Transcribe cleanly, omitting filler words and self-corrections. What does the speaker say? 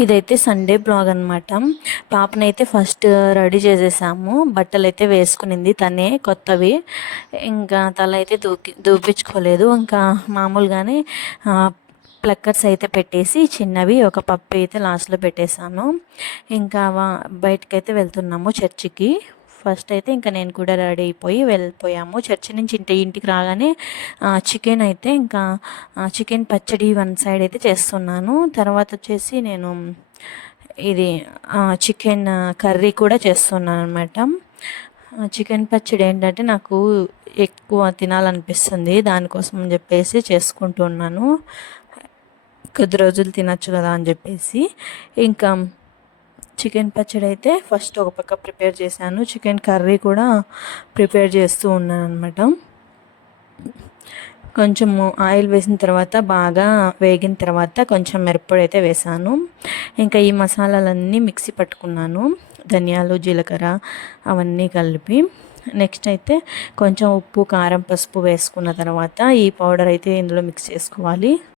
ఇదైతే Sunday blog అనమాట. పాపనైతే first ready చేసేసాము. బట్టలైతే వేసుకునింది తనే కొత్తవి. ఇంకా తల అయితే దూపించుకోలేదు. ఇంకా మామూలుగానే ప్లక్కర్స్ అయితే పెట్టేసి చిన్నవి ఒక పప్పు అయితే లాస్ట్లో పెట్టేశాను. ఇంకా బయటకైతే వెళ్తున్నాము చర్చికి. ఫస్ట్ అయితే ఇంకా నేను కూడా రెడీ అయిపోయి వెళ్ళిపోయాము. చర్చి నుంచి ఇంటికి రాగానే చికెన్ అయితే ఇంకా చికెన్ పచ్చడి వన్ సైడ్ అయితే చేస్తున్నాను. తర్వాత వచ్చేసి నేను ఇది చికెన్ కర్రీ కూడా చేస్తున్నాను అనమాట. చికెన్ పచ్చడి ఏంటంటే నాకు ఎక్కువ తినాలనిపిస్తుంది, దానికోసం అని చెప్పేసి చేసుకుంటున్నాను. కొద్ది రోజులు తినచ్చు కదా అని చెప్పేసి ఇంకా చికెన్ పచ్చడి అయితే ఫస్ట్ ఒక పక్క ప్రిపేర్ చేశాను. చికెన్ కర్రీ కూడా ప్రిపేర్ చేస్తూ ఉన్నాను అనమాట. కొంచెము ఆయిల్ వేసిన తర్వాత బాగా వేగిన తర్వాత కొంచెం మిరప్పొడి అయితే వేసాను. ఇంకా ఈ మసాలాలన్నీ మిక్సీ పట్టుకున్నాను, ధనియాలు జీలకర్ర అవన్నీ కలిపి. నెక్స్ట్ అయితే కొంచెం ఉప్పు కారం పసుపు వేసుకున్న తర్వాత ఈ పౌడర్ అయితే ఇందులో మిక్స్ చేసుకోవాలి.